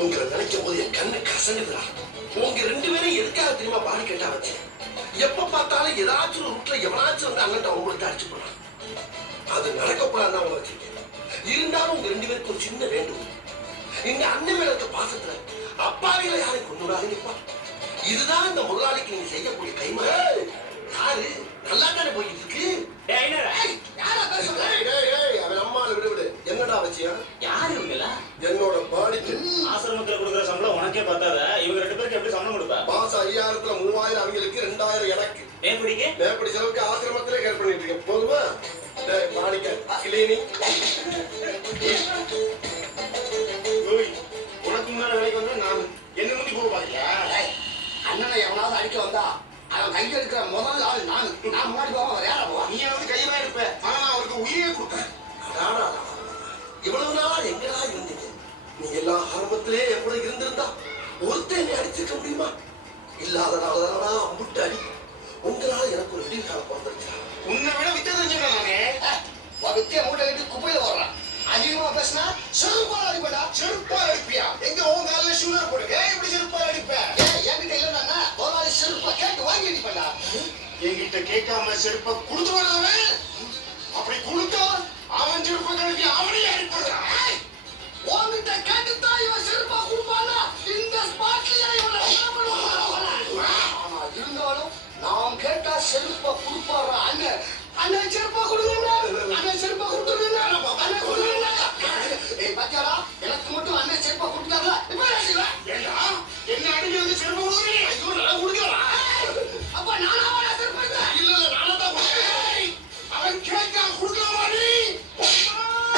உங்களை நினைக்கும் போது என் கண்ணு கசங்குதுடா. உங்க 2 பேரும் எதுக்காக தெரியுமா பாடி கேட்டா வச்சேன்? எப்ப பார்த்தாலும் ஏதாச்சும் ரூட்ல எவனாச்சும் வந்து அண்ணன் உங்களுக்கு அடிச்சு போனான். அது நடக்கக்கூடாதுதான் அவங்க வச்சிருக்கேன். இருந்தாலும் உங்க 2 பேருக்கு ஒரு சின்ன வேண்டும். எங்க அண்ணன் மேல இருக்க பாசத்துல அப்பாவில யாரையும் கொண்டு விடாதீங்கப்பா. இதுதான் இந்த முதலாளிக்கு நீங்க செய்யக்கூடிய கைமா. யாரு நல்லா தானே போயிட்டு இருக்கு. அவன் அம்மாவை விடு. என்னடா வச்சியா? யாரு இவங்களா? என்னோட பாடிக்கு ஆசிரமத்துல கொடுக்குற சம்பளம் உனக்கே பத்தாத. இவங்க 2 பேருக்கு எப்படி சம்பளம் கொடுப்பா? மாசம் 5000த்துல 3000 அவங்களுக்கு, 2000 எனக்கு. மேற்படி செலவுக்கு ஆசிரமத்திலே கேர் பண்ணிட்டு இருக்கேன். போதுமா? பாடிக்க கிளீனிங். உனக்கு முன்னால வேலைக்கு வந்தா நான் என்ன முந்தி போக பாத்தியா? அண்ணனை எவனாவது அடிக்க வந்தா அவன் கையில் இருக்கிற முதல் ஆள் நான். நான் முன்னாடி போவான். வேற போவா? நீ வந்து கையெல்லாம் இருப்ப. ஆனா நான் அவருக்கு உயிரே கொடுப்பேன். இவ்வளவு நாள் எங்கடா இருந்தீங்க? நீ எல்லாம் ஆரம்பத்திலே கூட இருந்திருந்தா ஒருத்தர் அடிச்சிருக்க முடியுமா? இல்லாதனாலதானா அம்புட்டு அடி. உங்களால எனக்கு ஒரு விடிவு காலம் வந்துருச்சா? உன்னை விட வித்த தெரிஞ்சுக்கணும். நானே வித்திய மூட்டை கட்டி குப்பையில வர்றான். அதிகமா பேசினா செருப்பால் அடிப்படா. செருப்பால் அடிப்பியா? எங்க உன் கால ஷூலர் போடுங்க. இப்படி செருப்பால் அடிப்பேன். என்கிட்ட இல்லைன்னா ஒரு செருப்பா கேட்டு வாங்கி அடிப்படா. என்கிட்ட கேட்காம செருப்ப கொடுத்துருவான். அப்படி கொடுத்தா அவன் செருப்ப கழிப்பி அவனே